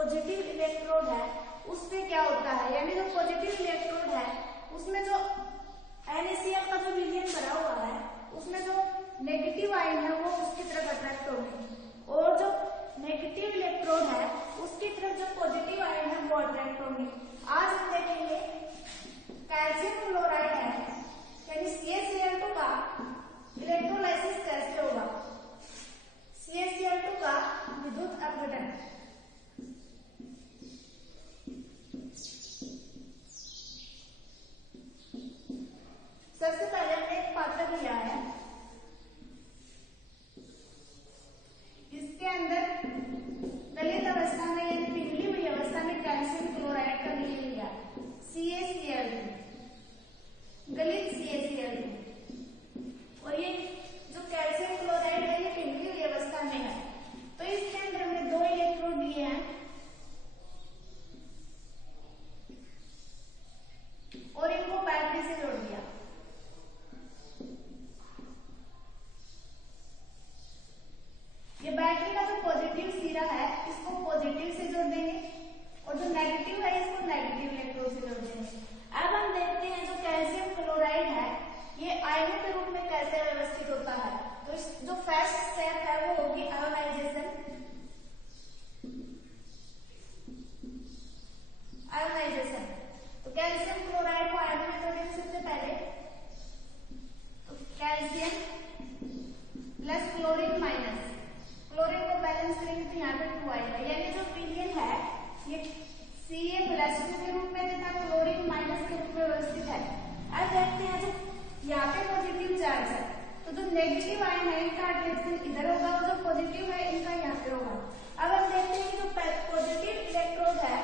Positive electrode है उससे क्या होता है, यानी जो पॉजिटिव इलेक्ट्रोड है उसमें जो NaCl का जो विलयन भरा हुआ है उसमें जो नेगेटिव आयन है वो उसकी तरफ अट्रैक्ट होंगे और जो नेगेटिव इलेक्ट्रोड है उसकी तरफ जो पॉजिटिव आयन है वो अट्रैक्ट होंगे। आज हम देखेंगे कैल्शियम क्लोराइड है यानी CaCl2 का इलेक्ट्रोलाइसिस कैसे होगा, CaCl2 का विद्युत अपघटन। सबसे पहले हमने एक पात्र लिया है, इसके अंदर गलित अवस्था में यानी पिघली हुई अवस्था में कैल्शियम क्लोराइड का विलयन लिया CaCl2, गलित CaCl2, और ये जो कैल्शियम क्लोराइड है ये पिघली हुई अवस्था में है। तो इसके अंदर हमने 2 इलेक्ट्रोड लिए हैं और इनको बैटरी से जोड़ दिया। ये बैटरी का जो पॉजिटिव सिरा है इसको पॉजिटिव से जोड़ देंगे और जो नेगेटिव है इसको नेगेटिव इलेक्ट्रोड से जोड़ देंगे। अब हम देखते हैं जो कैल्शियम क्लोराइड है ये आयनों के रूप में कैसे व्यवस्थित होता है। तो इस जो फर्स्ट स्टेप है वो होगी आयोनाइजेशन। आयोनाइजेशन तो कैल्शियम क्लोराइड को आयनों में तोड़ेंगे सबसे पहले, तो calcium plus chlorine minus, chlorine को बैलेंस करेंगे तो यहाँ पे 2 आएगा, यानी जो विलयन है ये Ca+2 के रूप में तथा क्लोरीन माइनस के रूप में व्यवस्थित है। अब देखते हैं जो यहाँ पे पॉजिटिव चार्ज है तो जो नेगेटिव आयन है इनका अट्रैक्शन इधर होगा और जो पॉजिटिव है इनका यहाँ पे होगा। अब हम देखते हैं कि जो पॉजिटिव इलेक्ट्रोड है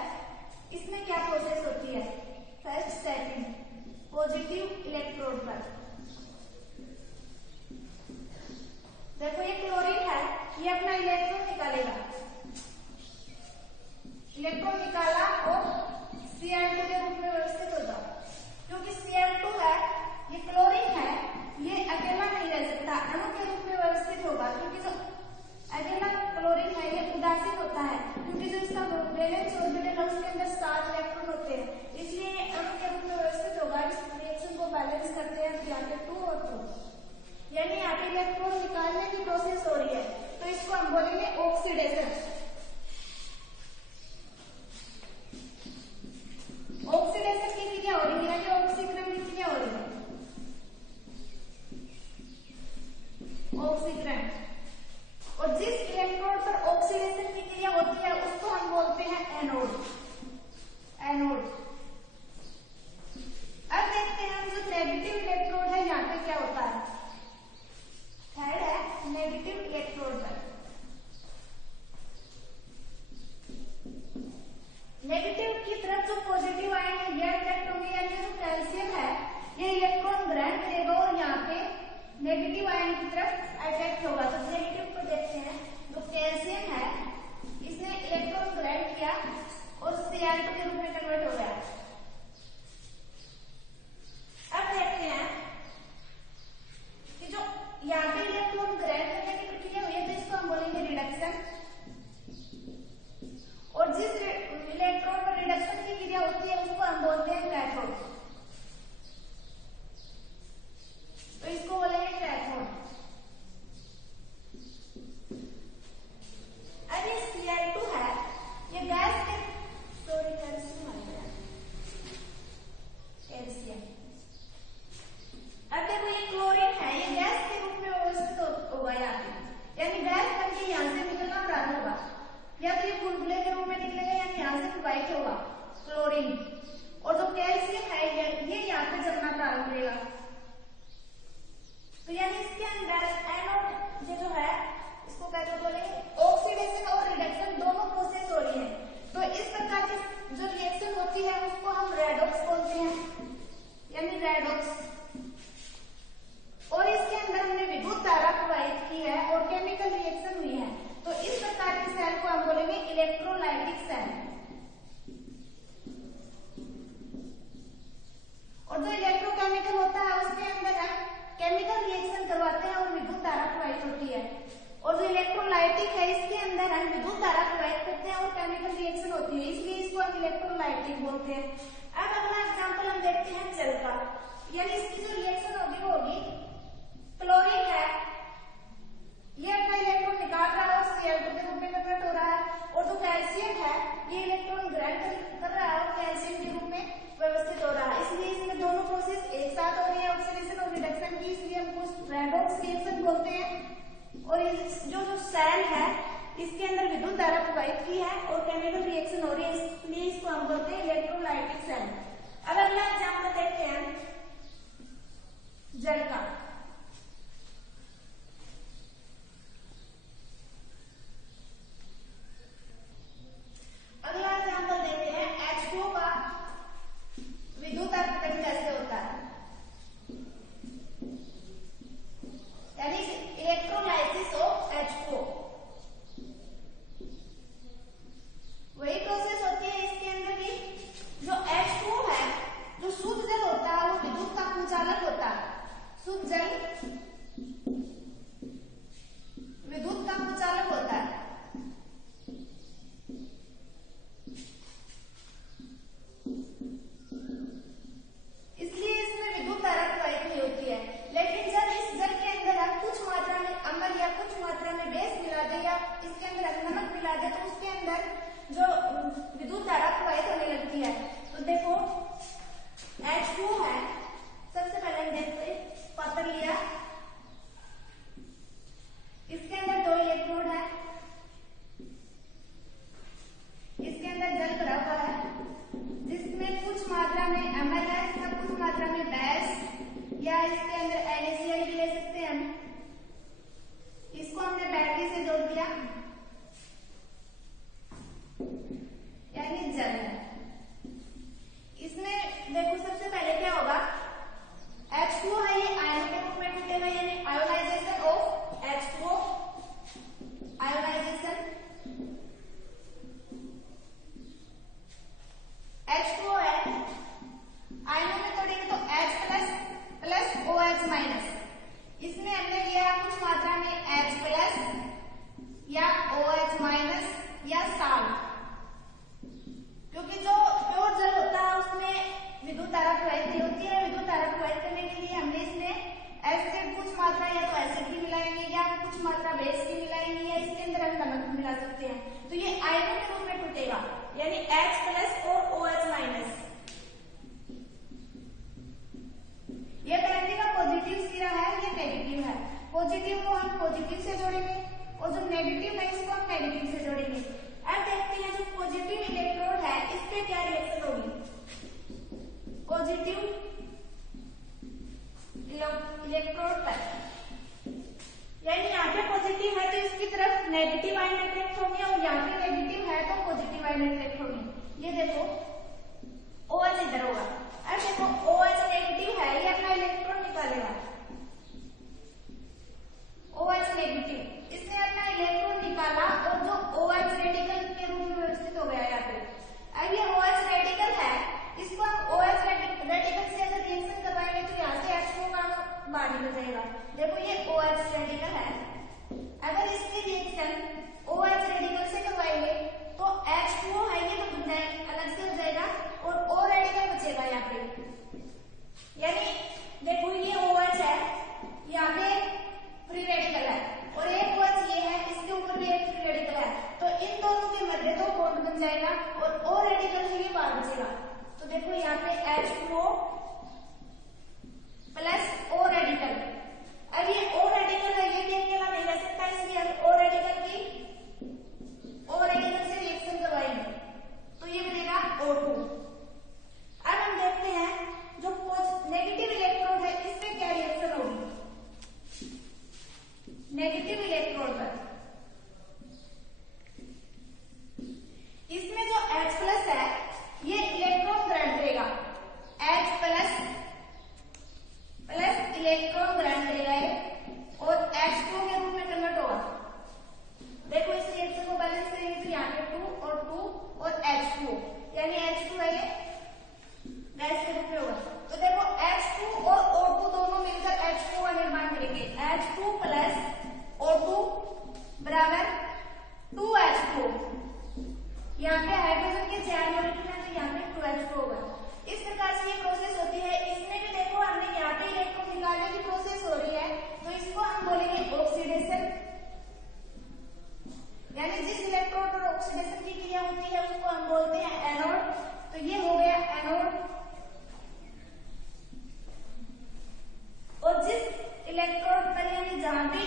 इसमें क्या प्रोसेस होती है। फर्स्ट सेटिंग पॉजिटिव इलेक्ट्रोड पर देखो ये क्लोरीन है, ये अपना इलेक्ट्रॉन निकालेगा, इलेक्ट्रॉन निकाला और Cl2 के रूप में व्यवस्थित होगा। क्योंकि Cl2 है ये क्लोरीन है ये अकेला नहीं रह सकता, अणु के रूप में व्यवस्थित होगा। क्योंकि जो अकेला क्लोरीन है ये उदासीन होता है क्योंकि जो इसका वैलेंस ऑर्बिटल है उसके अंदर 7 इलेक्ट्रॉन होते हैं, इसलिए ये अणु के रूप में व्यवस्थित होगा। इस रिएक्शन को बैलेंस करते हैं तो यहाँ पे 2 और 2, यानी यहाँ पे इलेक्ट्रॉन निकालने की प्रोसेस हो रही है तो इसको हम बोलेंगे ऑक्सीडेशन। ऑक्सीडेशन की क्रिया हो रही है यानी ऑक्सीकरण की क्रिया हो रही है, ऑक्सीकरण। और जिस इलेक्ट्रोड पर ऑक्सीडेशन की क्रिया होती है उसको हम बोलते हैं एनोड, एनोड। अब देखते हैं हम जो नेगेटिव इलेक्ट्रोड है यहाँ पे क्या होता है। थर्ड है नेगेटिव इलेक्ट्रोड पर, नेगेटिव की तरफ जो पॉजिटिव आयन है ये अट्रैक्ट होंगे, यानी जो कैल्शियम है ये इलेक्ट्रॉन ग्रहण करेगा और यहाँ पे नेगेटिव आयन की तरफ अट्रैक्ट होगा। तो नेगेटिव को देखते हैं, जो कैल्शियम है इसने इलेक्ट्रॉन ग्रहण किया और Cl2 के रूप में कन्वर्ट हो गया। अब देखते हैं कि जो यहाँ पे इलेक्ट्रॉन ग्रहण करने की प्रक्रिया हुई है तो इसको हम बोलेंगे रिडक्शन, और जिस इलेक्ट्रॉन पर रिडक्शन की क्रिया होती है उसको हम बोलते हैं कैथोड, तो इसको बोलेंगे कैथोड। अब ये Cl2 है ये गैस के कैल्शियम, अब देखो ये क्लोरीन है ये गैस के रूप में व्यवस्थित होगा यहाँ पे, यानी गैस बनके यहाँ से निकलना प्रारंभ होगा, या तो ये बुलबुले के रूप में निकलेगा यानी यहाँ से प्रवाहित होगा क्लोरीन, और जो कैल्शियम है ये यहाँ पे जमना प्रारंभ करेगा। तो यानी इसके अंदर एनोड ये जो है इसको कहते बोलेंगे ऑक्सीडेशन और रिडक्शन दोनों प्रोसेस हो रही है। तो इस प्रकार की जो रिएक्शन होती है उसको हम रेडॉक्स बोलते हैं, यानी रेडॉक्स। और इसके अंदर हमने विद्युत धारा प्रवाहित की है और केमिकल रिएक्शन हुई है, तो इस प्रकार की सेल को हम बोलेंगे इलेक्ट्रोलाइटिक सेल। और जो इलेक्ट्रोकेमिकल होता है उसके अंदर हम केमिकल रिएक्शन करवाते हैं और विद्युत धारा प्रवाहित होती है। और जो इलेक्ट्रोलाइटिक है इसके अंदर हम विद्युत धारा प्रोवाइड करते हैं और केमिकल रिएक्शन होती है, इसलिए इसको हम इलेक्ट्रोलाइटिक बोलते हैं। अब अगला एग्जांपल हम देखते हैं जल का, यानी इसकी जो रिएक्शन होगी वो होगी क्लोरीन है, ये अपना इलेक्ट्रॉन निकाल रहा है और Cl2 के रूप में कन्वर्ट हो रहा है, और जो कैल्शियम है ये इलेक्ट्रॉन ग्रहण कर रहा है और कैल्शियम के रूप में व्यवस्थित हो रहा है। इसलिए इसमें दोनों प्रोसेस एक साथ हो रही है ऑक्सीडेशन और रिडक्शन की, इसलिए हम कुछ रेडॉक्स रिएक्शन बोलते हैं। और जो सेल है इसके अंदर विद्युत धारा प्रवाहित की है और केमिकल रिएक्शन हो रही है, इसलिए इसको हम बोलते हैं इलेक्ट्रोलाइटिक सेल। अब अगला एग्जांपल देखते हैं जल का। अगला एग्जांपल देखते हैं H2O का विद्युत अपघटन कैसे होता है, यानी इलेक्ट्रोलाइसिस ऑफ H2O। वही प्रोसेस होती है इसके अंदर भी, जो H2O है, जो शुद्ध जल होता है वो विद्युत का कुचालक होता है। शुद्ध जल विद्युत का कुचालक होता है, इसलिए इसमें विद्युत धारा प्रवाहित नहीं होती है। लेकिन जब इस जल के अंदर हम कुछ मात्रा में अम्ल या कुछ मात्रा में बेस मिला दे या इसके अंदर हम नमक मिला दे तो उसके अंदर जो विद्युत धारा प्रवाहित होने लगती है। तो देखो H2O है, सबसे पहले हम देखते पात्र लिया, इसके अंदर 2 इलेक्ट्रोड है, इसके अंदर जल भरा हुआ है जिसमें कुछ मात्रा में अम्ल है तथा कुछ मात्रा में बेस या इसके अंदर NaCl भी ले सकते हैं हम। इसको हमने बैटरी से जोड़ दिया, यानी जल है। इसमें देखो सबसे पहले क्या होगा, H2O है ये आयनों के रूप में टूटेगा, यानी ionisation of H2O, ionisation H2O है, आयनों में तोड़ेंगे तो H plus plus OH minus, इसमें हमने लिया कुछ मात्रा में H प्लस या OH माइनस या साल्ट, क्योंकि जो प्योर जल होता है उसमें विद्युत धारा प्रवाहित नहीं होती है। विद्युत धारा प्रवाहित करने के लिए हमने इसमें एसिड कुछ मात्रा या तो एसिड की मिलाएंगे या कुछ मात्रा बेस की मिलाएंगे या इसके अंदर हम नमक मिला सकते हैं। तो ये आयनों के रूप में टूटेगा, यानी H प्लस और OH माइनस। ये बैटरी का पॉजिटिव सिरा है, ये नेगेटिव है। पॉजिटिव को हम पॉजिटिव से जोड़ेंगे और जो नेगेटिव है इसको हम नेगेटिव से जोड़ेंगे। अब देखते हैं जो पॉजिटिव इलेक्ट्रोड है इस पे क्या रिएक्शन होगी। पॉजिटिव इलेक्ट्रोड पर, यानी यहाँ पे पॉजिटिव है तो इसकी तरफ नेगेटिव आयन अट्रैक्ट होंगे और यहाँ पे नेगेटिव है तो पॉजिटिव आयन अट्रैक्ट होंगे। ये देखो OH इधर होगा। अब देखो OH नेगेटिव है, ये अपना इलेक्ट्रॉन निकालेगा, OH नेगेटिव, इसने अपना इलेक्ट्रॉन निकाला और जो OH रेडिकल के रूप में व्यवस्थित हो गया यहाँ पे। अब ये OH रेडिकल है, इसको हम OH रेडिकल से अगर रिएक्शन करवाएंगे तो यहाँ से H2O का बाहर निकल जाएगा। देखो ये OH रेडिकल है, अगर इसकी रिएक्शन OH रेडिकल से करवाएंगे तो H2O है ये तो अलग से हो जाएगा और O रेडिकल बचेगा यहाँ पे। यानी देखो ये OH है, यहाँ पे फ्री रेडिकल है और एक OH ये है, इसके ऊपर भी एक फ्री रेडिकल है, तो इन दोनों के मध्य तो बॉन्ड बन जाएगा और O रेडिकल है ये बाहर बचेगा। तो देखो यहाँ पे H2O प्लस O रेडिकल। अब ये O रेडिकल है, ये भी अकेला नहीं रह सकता, इसलिए हम O रेडिकल से रिएक्शन करवाएंगे तो ये बनेगा O2। अब हम देखते हैं इलेक्ट्रोड पर, यानी जहां भी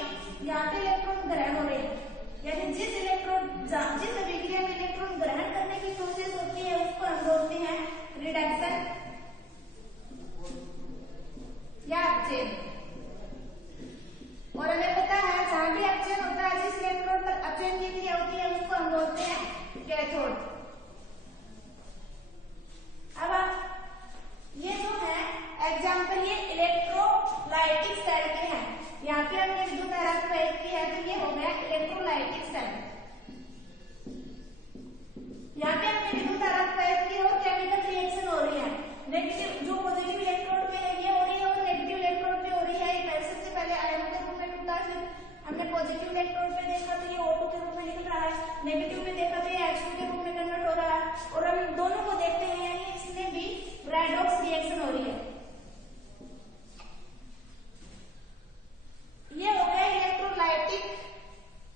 यहाँ पे इलेक्ट्रॉन ग्रहण हो रहे हैं, यानी जिस अभिक्रिया में इलेक्ट्रॉन ग्रहण करने की प्रोसेस होती है उसको हम बोलते हैं रिडक्शन या अपचयन। और हमें पता है जहां भी अपचयन होता है, जिस इलेक्ट्रोड पर अपचयन की क्रिया होती है उसको हम बोलते हैं कैथोड। अब ये जो है एग्जाम्पल, ये इलेक्ट्रोलाइटिक सेल के हैं। यहाँ पे हमने विद्युत धारा प्रवाहित की है, तो ये हो गया इलेक्ट्रोलाइटिक सेल। यहाँ पे हमने विद्युत धारा प्रवाहित की और केमिकल रिएक्शन हो रही है। नेगेटिव जो पॉजिटिव इलेक्ट्रोड पे है ये हो रही है और नेगेटिव इलेक्ट्रोड पे हो रही है। सबसे पहले आयनों के रूप में टूटा, फिर हमने पॉजिटिव इलेक्ट्रोड पे देखा तो ये O2 के रूप में निकल रहा है, नेगेटिव में देखा तो ये H2 के रूप में कन्वर्ट हो रहा है। और हम दोनों को देखते हैं, यानी इसमें भी रेडॉक्स रिएक्शन हो रही है। ये हो गया इलेक्ट्रोलाइटिक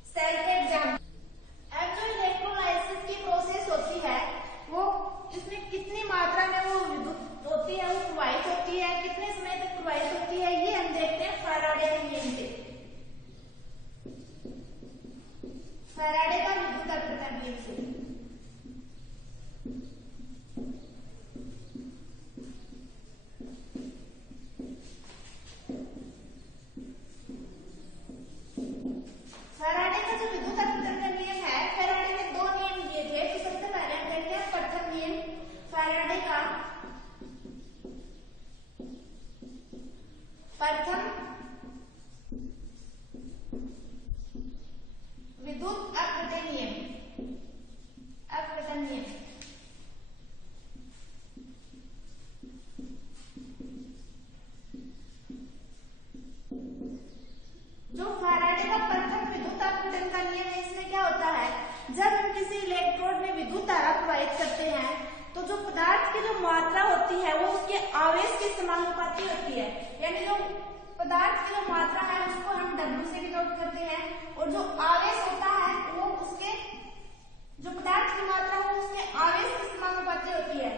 सेल के एग्जाम्पल। अब जो इलेक्ट्रोलाइसिस की प्रोसेस होती है वो इसमें कितनी मात्रा में वो विद्युत होती है, वो प्रवाहित होती है, कितने समय तक प्रवाहित होती है, ये हम देखते हैं फैराडे के नियम से। फैराडे का विद्युत अपवर्तन नियम से। फैराडे का जो विद्युत अपवर्तन का नियम है, फैराडे ने दो नियम दिए थे। तो सबसे पहले हम देखते हैं प्रथम नियम फैराडे का, प्रथम विद्युत अपवर्तन नियम। अपवर्तन नियम जो फैराडे का प्रथम विद्युत अपवर्तन का नियम है, इसमें क्या होता है, जब हम किसी इलेक्ट्रोड में विद्युत धारा प्रवाहित करते हैं तो जो पदार्थ की जो मात्रा होती है वो उसके आवेश के समानुपाती होती है। यानी जो पदार्थ की जो मात्रा है उसको हम W से डिनोट करते हैं, और जो आवेश होता है वो उसके, जो पदार्थ की मात्रा हो उसके आवेश के समानुपाती होती है।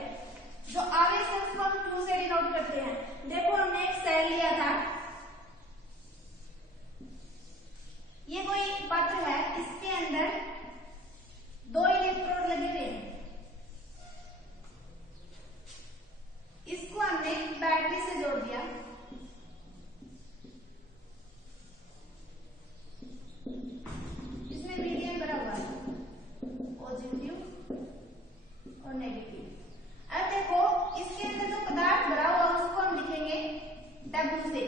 जो आवेश है उसको हम Q से डिनोट करते हैं। देखो हमने एक सेल लिया था, ये कोई पात्र है, इसके अंदर दो इलेक्ट्रोड लगे हुए हैं। इसको हमने बैटरी से जोड़ दिया। इसमें मीडियम भरा हुआ है, पॉजिटिव और नेगेटिव। अब देखो इसके अंदर जो पदार्थ भरा हुआ है उसको हम लिखेंगे W से,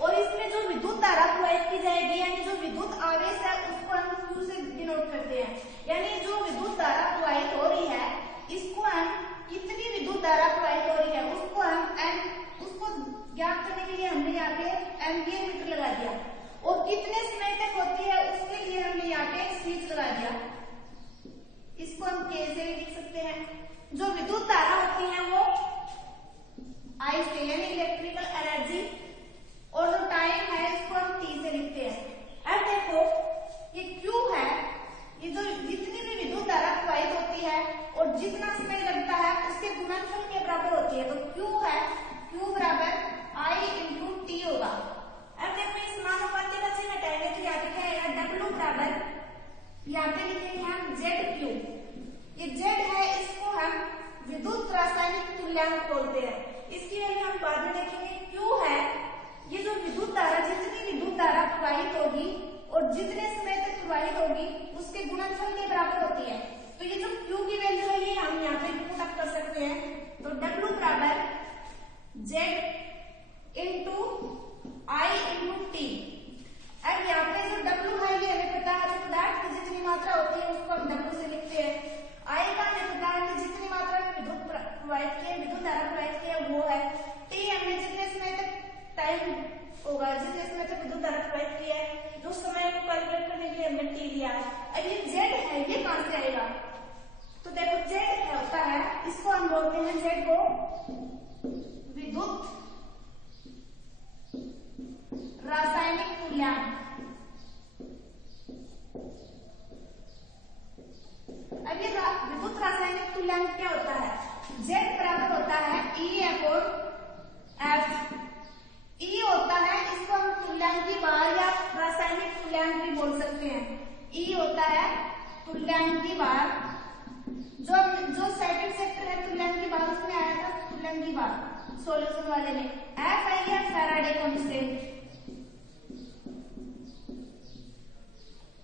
और इसमें जो विद्युत धारा प्रवाहित की जाएगी, यानी जो विद्युत आवेश है उसको हम Q से डिनोट करते हैं। यानी जो विद्युत धारा प्रवाहित हो रही है इसको हम, कितनी विद्युत धारा प्रवाहित हो रही है उसको हम उसको ज्ञात करने के लिए हमने यहाँ पे एम्पियर मीटर लगा दिया, और कितने समय तक होती है उसके लिए हमने यहाँ पे स्विच लगा दिया। इसको हम K से भी लिख सकते हैं। जो विद्युत धारा होती है वो I से, यानी इलेक्ट्रिकल एनर्जी, और जो टाइम है इसको हम T से लिखते हैं। अब देखो ये Q है, ये जो जितनी भी विद्युत धारा प्रवाहित होती है और जितना समय लगता है उसके गुणनफल के बराबर होती है। तो Q है, Q बराबर I इंटू T होगा। अब देखो इस समानुपाती का चिन्ह हटाएंगे तो यहाँ पे क्या आएगा, W बराबर, यहाँ पे लिखेंगे हम ZQ। ये Z है, इसको हम विद्युत रासायनिक तुल्यांक बोलते हैं। इसकी वैल्यू हम बाद में देखेंगे। Q है, ये जो विद्युत धारा, जितनी विद्युत धारा प्रवाहित होगी और जितने समय तक प्रवाहित होगी उसके गुणनफल के बराबर होती है। तो ये जो Q की वैल्यू है ये हम यहाँ पे पुट अप कर सकते हैं। तो W बराबर Z into I into T। अब यहाँ पे जो W है ये हमें पता है, जो पदार्थ की जितनी मात्रा होती है उसको हम W से लिखते हैं। I का हमें पता है कि जितनी मात्रा में विद्युत प्रवाहित किया, विद्युत धारा प्रवाहित किया वो है। T हमने जितने समय तक टाइम होगा, जितने समय तक विद्युत धारा प्रवाहित किया है, जो समय को कैलकुलेट करने के लिए हमने T लिया है। अब ये Z है, ये कहां से आएगा, तो देखो Z होता है, इसको हम बोलते हैं, Z को विद्युत रासायनिक तुल्यांक। अब ये विद्युत रासायनिक तुल्यांक क्या होता है, Z बराबर एफ है ये फैराडे कांस्टेंट,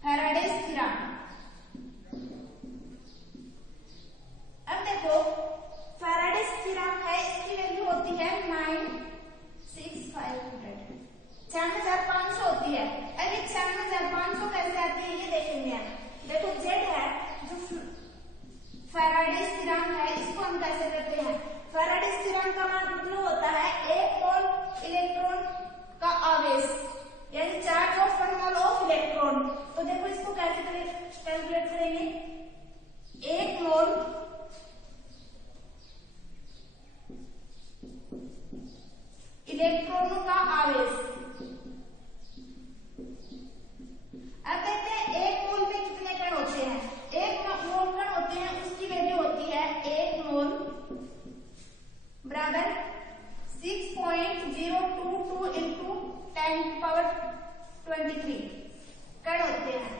फैराडे स्थिरांक। अब देखो फैराडे स्थिरांक है, इसकी वैल्यू होती है 96,500 होती है। अब ये 96,500 कैसे आती है ये देखेंगे हम। देखो जेड है जो फैराडे स्थिरांक है, इसको हम कैसे करते हैं। फैराडे स्थिरांक का मतलब होता है एक मोल इलेक्ट्रॉन का आवेश, यानी charge of 1 mole of electron. तो देखो इसको कैसे कैलकुलेट करेंगे। एक मोल इलेक्ट्रॉनों का आवेश। अब देखते हैं एक मोल में कितने कण होते हैं। एक मोल कण होते हैं, उसकी वैल्यू होती है एक मोल बराबर 6.022 इंटू 10⁻23 कण होते हैं।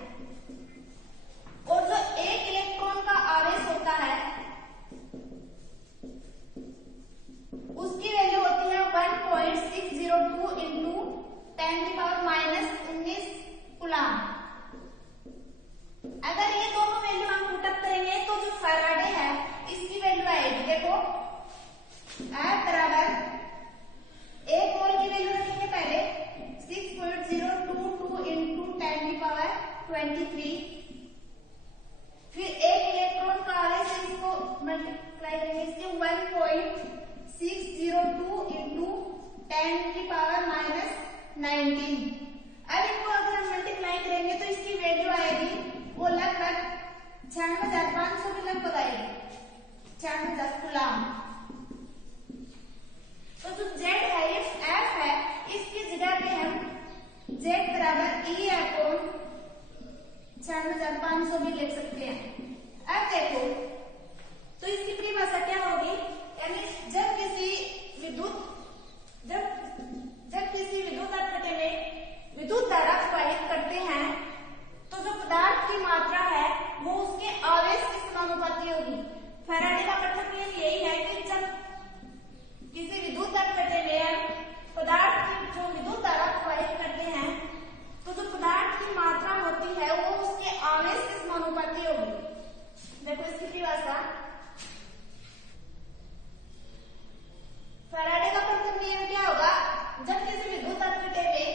और जो एक इलेक्ट्रॉन का आवेश होता है उसकी वैल्यू होती है 1.602 इंटू 10⁻−19 कूलाम। अगर ये दोनों वैल्यू हम पुटअप करेंगे तो जो फैराडे है इसकी वैल्यू आएगी। देखो F बराबर एक मोल की वैल्यू रखेंगे पहले 6.022 इंटू 10⁻23, फिर एक इलेक्ट्रॉन का आवेश है, इसको मल्टीप्लाई करेंगे इसके 1.602 इंटू 10⁻−19। अब इनको अगर हम मल्टीप्लाई करेंगे तो इसकी वैल्यू आएगी वो लगभग 96,500 के लगभग आएगी, 96,000 कूलाम। तो जो Z है ये F है, इसकी जगह पे हम Z बराबर E/96,500 भी लिख सकते हैं। अब देखो तो इसकी परिभाषा क्या होगी, यानी जब किसी विद्युत अपघटन में विद्युत धारा प्रवाहित करते हैं तो जो पदार्थ की मात्रा है वो उसके आवेश के समानुपाती होगी। फैराडे का प्रथम नियम यही है कि जब किसी विद्युत अपघटन में पदार्थ की जो विद्युत धारा प्रवाहित करते हैं तो जो पदार्थ की मात्रा होती है वो उसके आवेश के समानुपाती होगी। देखो इसकी परिभाषा, फैराडे का प्रथम नियम क्या होगा, जब किसी विद्युत अपघटन में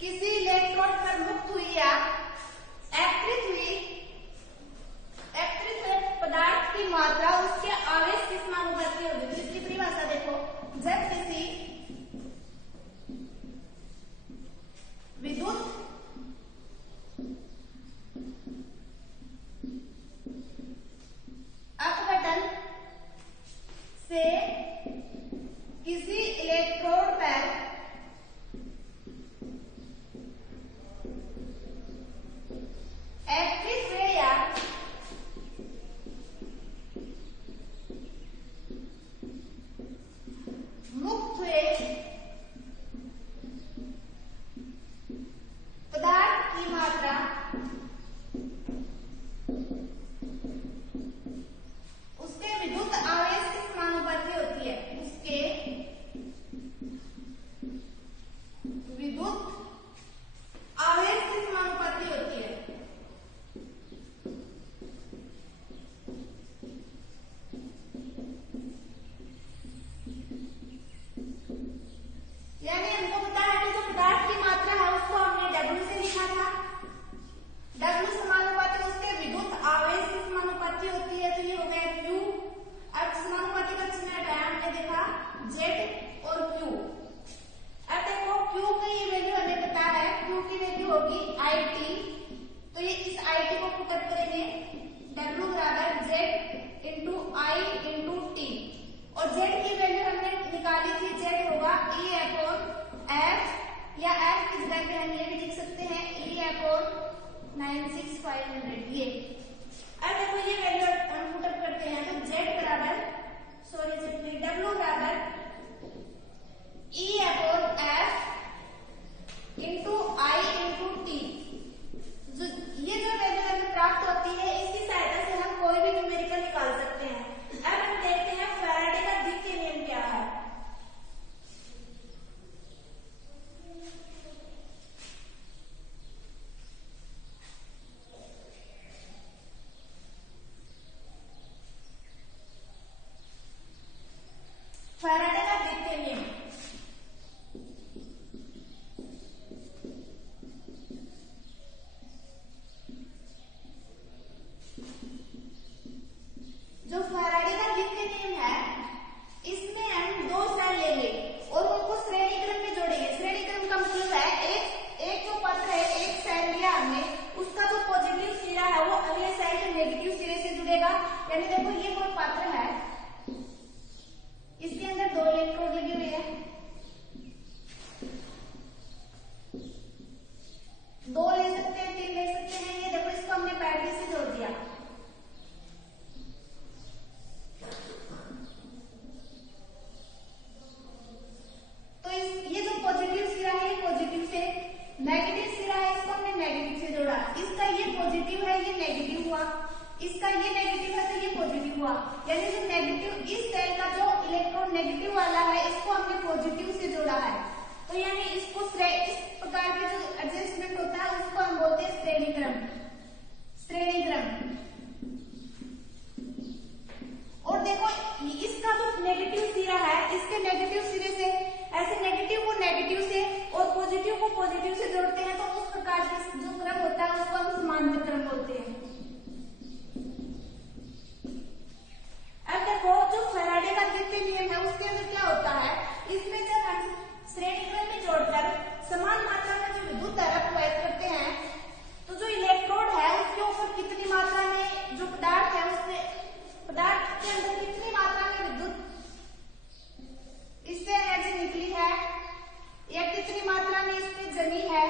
किसी इलेक्ट्रोड पर मुक्त हुई या एकत्रित हुए पदार्थ की मात्रा उसके आवेश के समानुपाती होगी। तो इसकी परिभाषा देखो, जब किसी विद्युत अपघटन से किसी इलेक्ट्रोड पर एकत्रित हुए या मुक्त हुए पदार्थ की मात्रा उसके विद्युत आवेश के समानुपाती होती है, उसके विद्युत आवेश के समानुपाती होती है। यानी हमको पता है कि जो पदार्थ की मात्रा है उसको हमने W से लिखा था, W समानुपाती उसके विद्युत आवेश की समानुपाती होती है, तो ये हो गया Q। अब समानुपाती का चिन्ह हटाया, हमने देखा Z और Q। अब देखो Q की ये वैल्यू हमें पता है, Q की वैल्यू होगी IT। तो ये इस IT को पुटअप करेंगे, W बराबर Z into I into T, और Z की वैल्यू हमने निकाली थी, Z होगा E/F, या F की जगह पे हम ये भी लिख सकते हैं E/96,500 ये। अब देखो ये वैल्यू हम पुटअप करते हैं तो Z बराबर W बराबर E/F into I into T। ये जो वैल्यू हमें प्राप्त होती है इसकी सहायता से हम कोई भी न्यूमेरिकल निकाल सकते हैं। अब हम देखते हैं फैराडे का द्वितीय नियम क्या है। नेगेटिव सिरा है, इसको हमने नेगेटिव से जोड़ा, इसका ये पॉजिटिव है, ये नेगेटिव हुआ, इसका ये नेगेटिव है तो ये पॉजिटिव हुआ, यानी जो नेगेटिव इस सेल का जो इलेक्ट्रॉन नेगेटिव वाला है इसको हमने पॉजिटिव से जोड़ा है। तो यानी इसको इस प्रकार के जो एडजस्टमेंट होता है उसको हम बोलते हैं श्रेणी क्रम, श्रेणी क्रम। और देखो इसका जो नेगेटिव सिरा है, इसके नेगेटिव सिरे से ऐसे नेगेटिव को नेगेटिव से और पॉजिटिव को पॉजिटिव से जोड़ते हैं, तो उस प्रकार के जो क्रम होता है उसको हम समांतर क्रम बोलते हैं। अब देखो जो फैराडे का द्वितीय नियम है उसके अंदर क्या होता है, इसमें जब हम श्रेणी क्रम में जोड़कर समान मात्रा में जो विद्युत धारा प्रवाहित करते हैं, तो जो इलेक्ट्रोड है उसके ऊपर कितनी मात्रा में जो पदार्थ है उसमें पदार्थ के अंदर कितनी मात्रा में विद्युत इससे एनर्जी निकली है या कितनी मात्रा में इसमें जमी है,